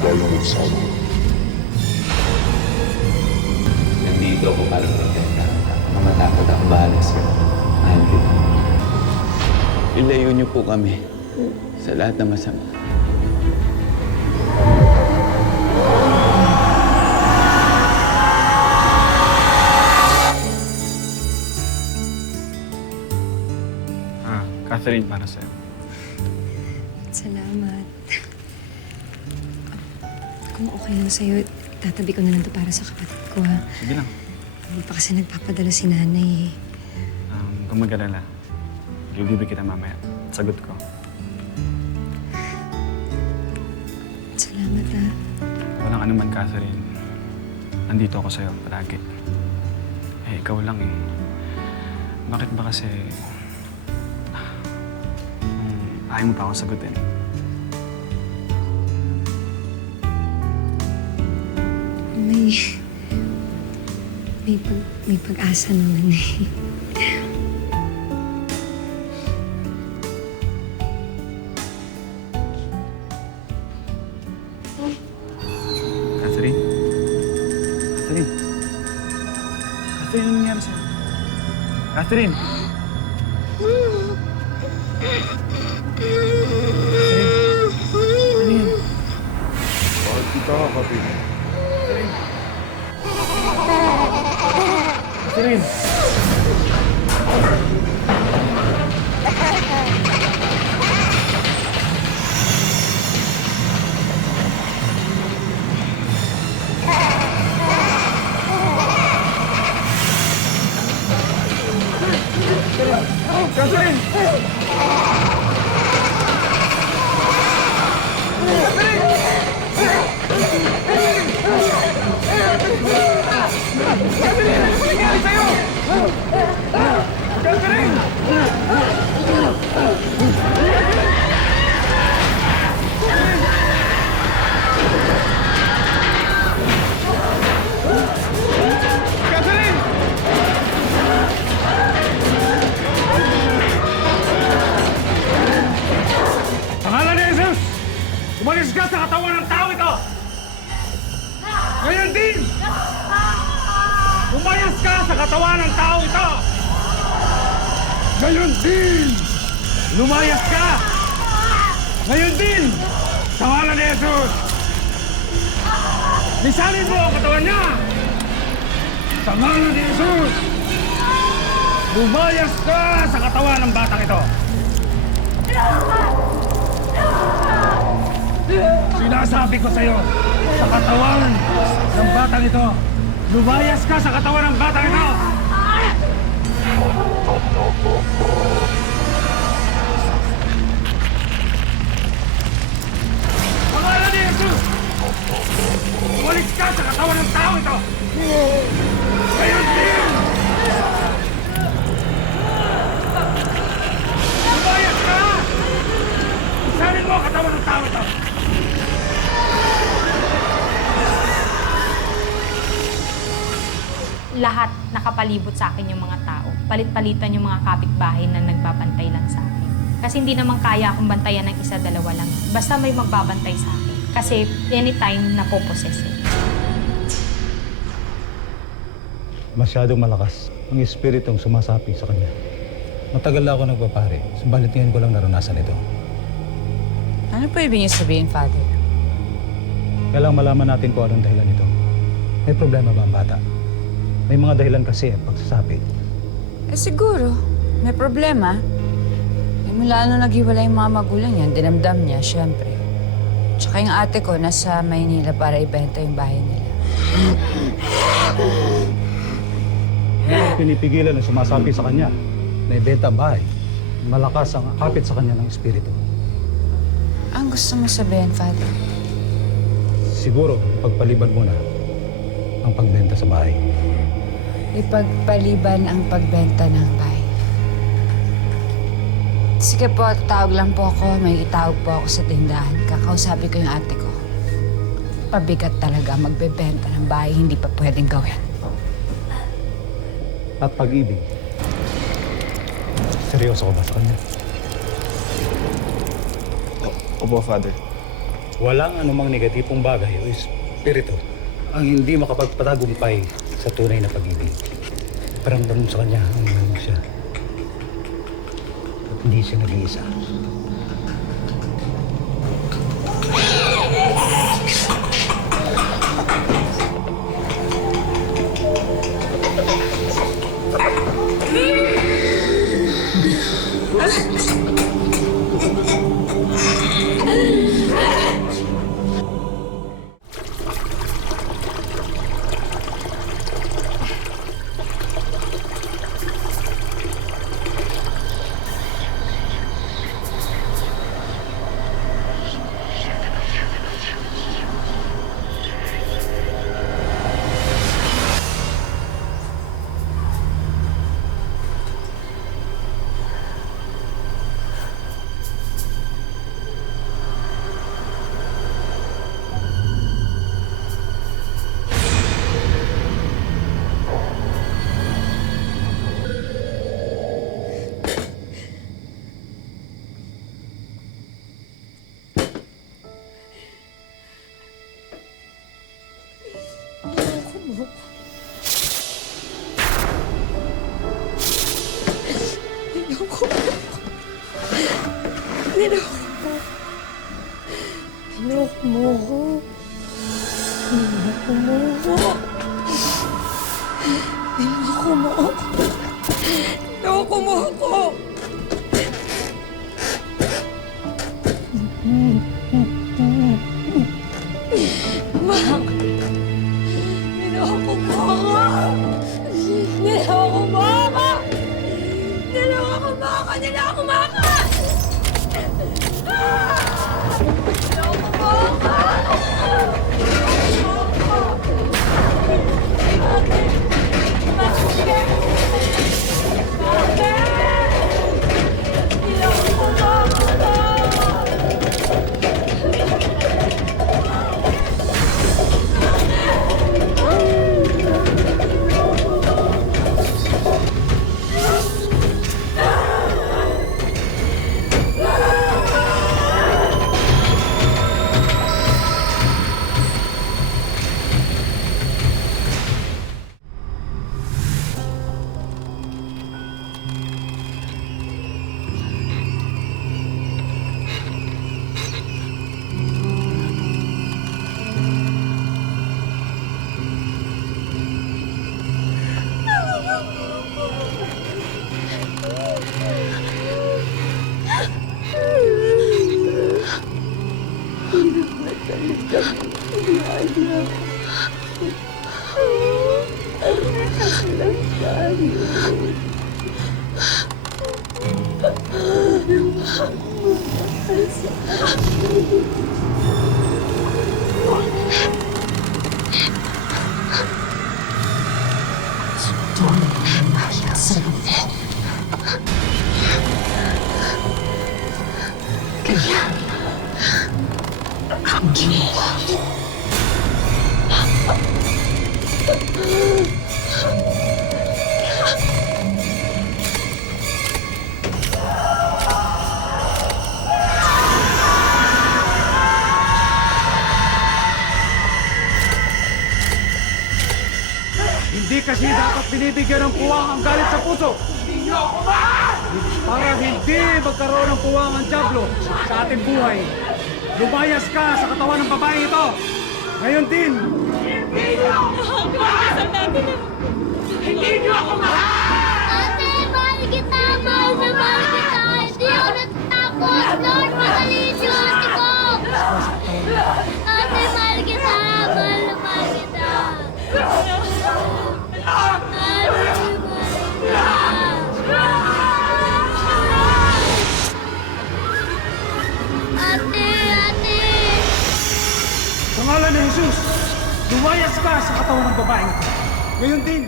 kayang magsama. Nandito ako para protekta. Kung matakot ako, bahala sa'yo. Mahal kita. Ilayo niyo po kami sa lahat ng masama. Catherine, para sa'yo. Salamat. Kung okay lang sa'yo, tatabi ko na lang ito para sa kapatid ko, ha? Sige lang. Hindi pa kasi nagpapadala si nanay, eh. Kung mag-alala, ibibigay kita mamaya. Sagot ko. Salamat, ha? Walang anuman, Catherine. Nandito ako sa'yo, palagi. Eh, ikaw lang eh. Bakit ba kasi... ayaw mo pa akong sagutin? May pag-asa naman, eh. Catherine? Catherine? Catherine, ano nangyari sa'yo? Catherine! Ano yan? Bakit kita kakapin? Catherine! Catherine! Pangalan ni Jesus! Umalis ka sa katawan ng tao ito! Ngayon din! Umayas ka sa katawan ng tao ito! Ngayon din! Lumayas ka! Ngayon din! Sa ngalan ni Jesus! Lisanin mo ang katawan niya! Sa ngalan ni Jesus! Lumayas ka sa katawan ng batang ito! Sinasabi ko sa'yo, sa katawan ng batang ito, lumayas ka sa katawan ng batang ito! Pangalan ni Jesus! Umalis ka sa katawan ng tao ito! Ngayon din! Lumayas ka! Isanin mo ang katawan ng tao ito! Lahat nakapalibot sa akin yung mga tao. Palit-palitan yung mga kapitbahay na nagbabantay lang sa akin. Kasi hindi naman kaya akong bantayan ng isa, dalawa lang. Basta may magbabantay sa akin. Kasi anytime napoposes eh. Masyadong malakas ang espiritong sumasapi sa kanya. Matagal na ako nagpapare, subalit ngayon ko lang naranasan ito. Ano po ibig niyo sabihin, Father? Kailangan malaman natin kung anong dahilan nito. May problema ba ang bata? May mga dahilan kasi ang pagsasapi. Eh siguro, may problema. Eh mula nung naghiwalay yung mga magulang niya, dinamdam niya, syempre. Tsaka yung ate ko nasa Maynila para ibenta yung bahay nila. Hindi pinipigilan na sumasapi sa kanya na ibenta ang bahay. Malakas ang kapit sa kanya ng espiritu. Ang gusto mo sabihin, Father? Siguro, pagpaliban muna ang pagbenta sa bahay. Ipagpaliban ang pagbenta ng bahay. Sige po, tawag lang po ako. May itawag po ako sa tindahan. Kakausapin ko yung ate ko. Pabigat talaga magbebenta ng bahay, hindi pa pwedeng gawin. At pag-ibig. Seryoso ko ba sa kanya? Opo, Father. Walang anumang negatipong bagay o espiritu ang hindi makapagpatagumpay sa tunay na pag-ibig. Paramdam mo sa kanya ang mahal mo siya. At hindi siya nag-iisa. Niloko mo ako. Niloko mo ako. Niloko mo ako. Niloko mo ako. Mak! Niloko mo ako. Niloko mo ako. Niloko mo ako. Niloko mo ako. Hindi kasi dapat binibigyan ng puwang ang galit sa puso. Hindi niyo ako mahal! Para hindi magkaroon ng puwang ang dyablo sa ating buhay. Lumayas ka sa katawan ng babae ito. Ngayon din. Hindi niyo ako mahal! Hindi niyo ako mahal! Ate, mahal kita! Mahal na mahal kita! Hindi ako natatakot! Lord, mahalin niyo ate ko! Ate, mahal kita! Mahal na mahal kita! Ate! Sa ngalan ni Jesus, lumayas ka sa katawan ng babae ito. Ngayon din.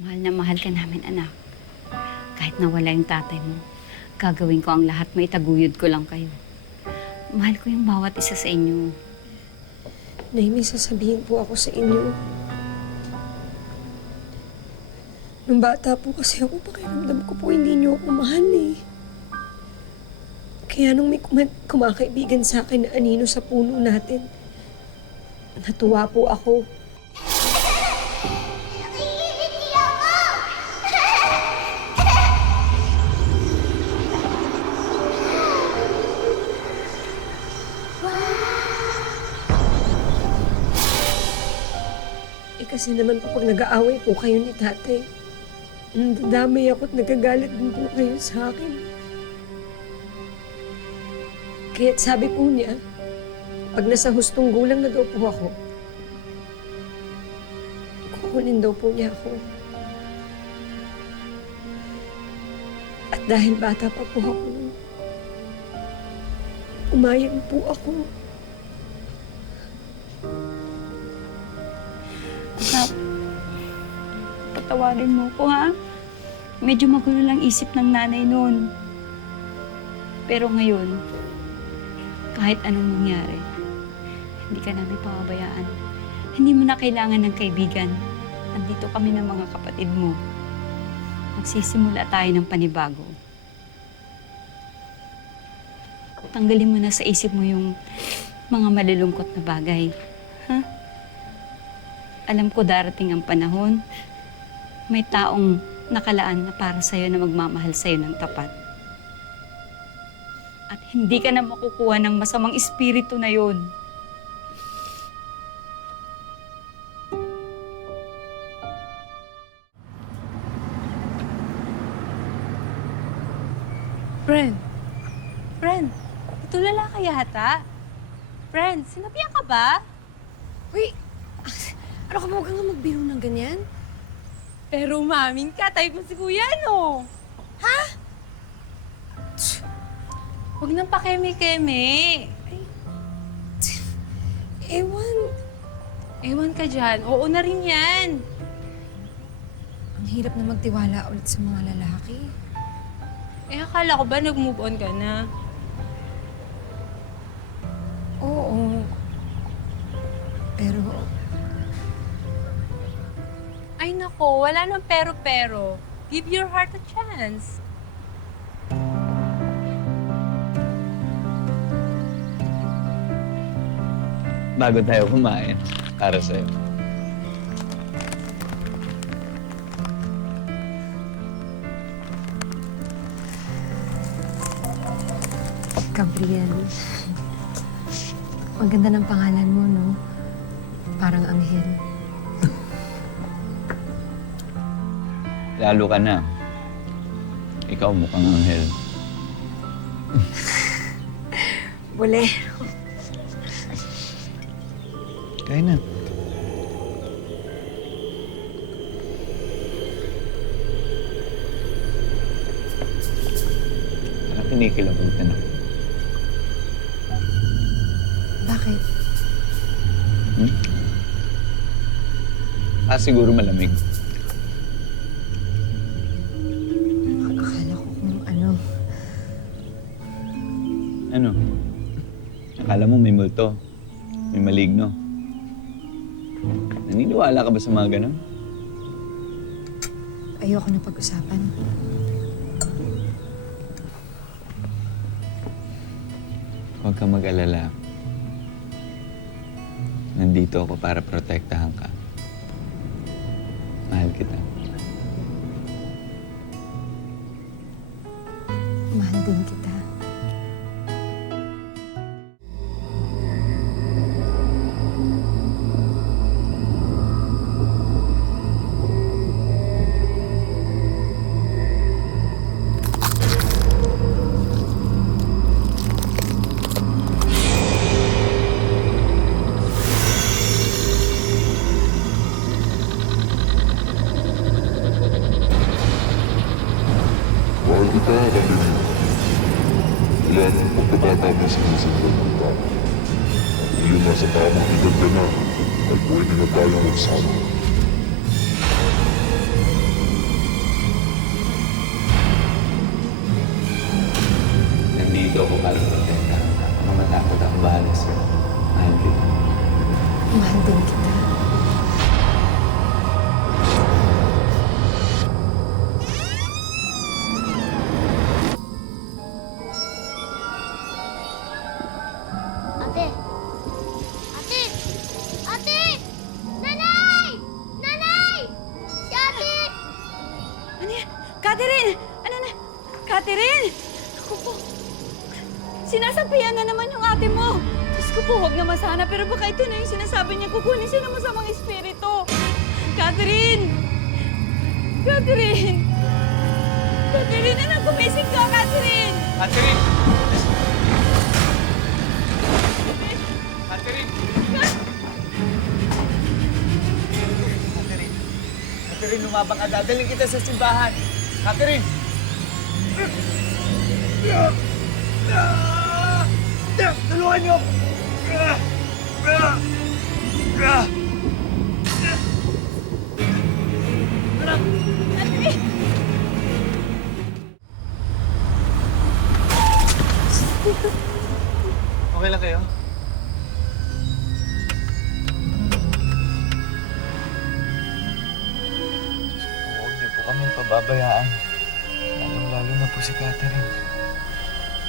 Mahal na mahal ka namin, anak. Kahit nawala yung tatay mo, gagawin ko ang lahat, maitaguyod ko lang kayo. Mahal ko yung bawat isa sa inyo. Nay, may sasabihin po ako sa inyo. Nung bata po kasi ako, pakiramdam ko po hindi niyo ako mahal eh. Kaya nung may kumakaibigan sa akin na anino sa puno natin, natuwa po ako. Kasi naman po pag nag-aaway po kayo ni tatay, nadadamay ako at nagagalit din po kayo sa akin. Kaya't sabi po niya, pag nasa hustong gulang na daw po ako, kukunin daw po niya ako. At dahil bata pa po ako, umayag po ako. Anak, patawarin mo ko, ha? Medyo magulo lang isip ng nanay noon. Pero ngayon, kahit anong mangyari, hindi ka namin pababayaan. Hindi mo na kailangan ng kaibigan. Nandito kami ng mga kapatid mo. Magsisimula tayo ng panibago. Tanggalin mo na sa isip mo yung mga malulungkot na bagay. Ha? Alam ko darating ang panahon, may taong nakalaan na para sa'yo na magmamahal sa'yo ng tapat. At hindi ka na makukuha ng masamang espiritu na yun. Friend, tutulala ka yata? Friend, sinabihan ka ba? Uy! Ano ka ba? Huwag kang magbiro ng ganyan? Pero umamin ka, type mo si Kuya, no? Ha? Huwag nang pakeme-keme. Ewan. Ewan ka dyan. Oo na rin yan. Ang hirap na magtiwala ulit sa mga lalaki. Akala ko ba nag-move on ka na? Oo. Pero Ay nako, wala nang pero-pero. Give your heart a chance. Bago tayo kumain, para sa'yo. Gabriel, ang ganda ng pangalan mo, no? Parang anghel. Lalo ka na. Ikaw mukhang anghel. Bolero. Kaya na. Parang kinikilabutan ako. Bakit? Siguro malamig. Akala ko kung ano. Ano? Akala mo may multo? May maligno? Naniniwala ka ba sa mga ganun? Ayoko na pag-usapan. Huwag kang mag-alala. Nandito ako para protektahan ka. Mahal kita. Mahal din kita. Mahal kita, Katerina. Wala nang pagkakataon sinusundan kita. Kung yun nasa tamang edad ka na, ay pwede na tayong magsama. Nandito ako para protektahan ka. Kung matakot ako, bahala sa'yo. Mahal kita. Mahal din kita. Catherine! Ako po. Sinasapian na naman yung ate mo. Diyos ko po, huwag naman sana. Pero baka ito na yung sinasabi niya. Kukunin siya ng masamang espiritu. Catherine! Catherine! Catherine, anak, gumising ka, Catherine! Catherine! Catherine! Catherine! Catherine, lumabang ka. Dadaling kita sa simbahan. Catherine! Tulungan niyo! Okay lang kayo? Huwag niyo po kami pababayaan. Lalong-lalo na po si Catherine.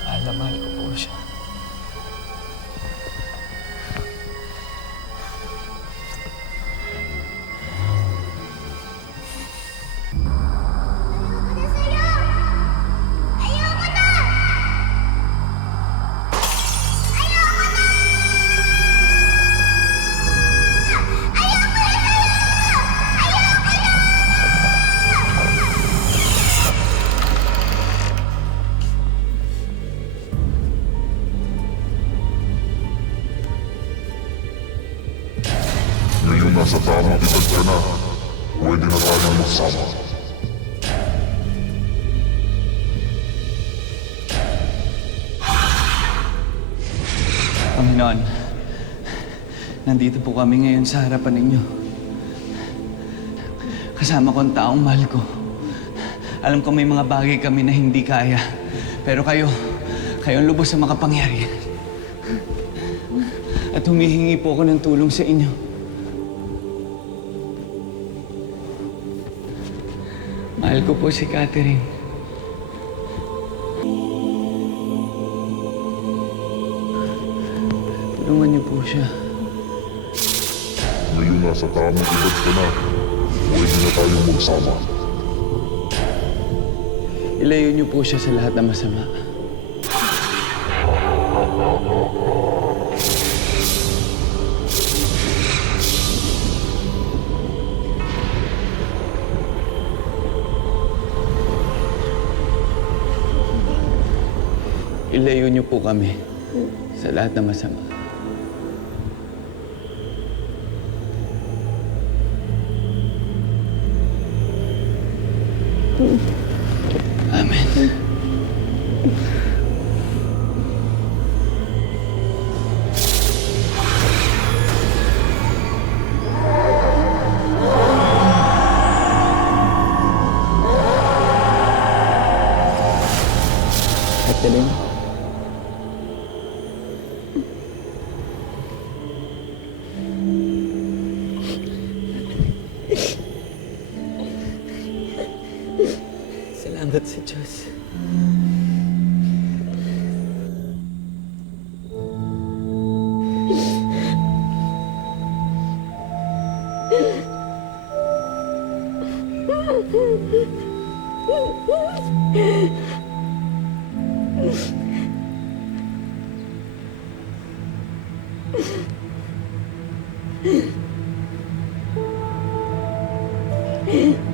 Mahal na mahal ko po siya. Ngayon nasa tamang edad ka na. Pwede na tayong magsama. Panginoon, nandito po kami ngayon sa harapan ninyo. Kasama ko ang taong mahal ko. Alam ko may mga bagay kami na hindi kaya. Pero kayo ang lubos sa makapangyarihan. At humihingi po ako ng tulong sa inyo. Mahal ko po si Catherine. Tulungan niyo po siya. Ngayon nasa tamang edad ka na. Pwede na tayong magsama. Ilayo niyo po siya sa lahat ng masama. Ilayo niyo po kami sa lahat ng masama. Amen. Catherine? Salamat sa Diyos. Mm-hmm.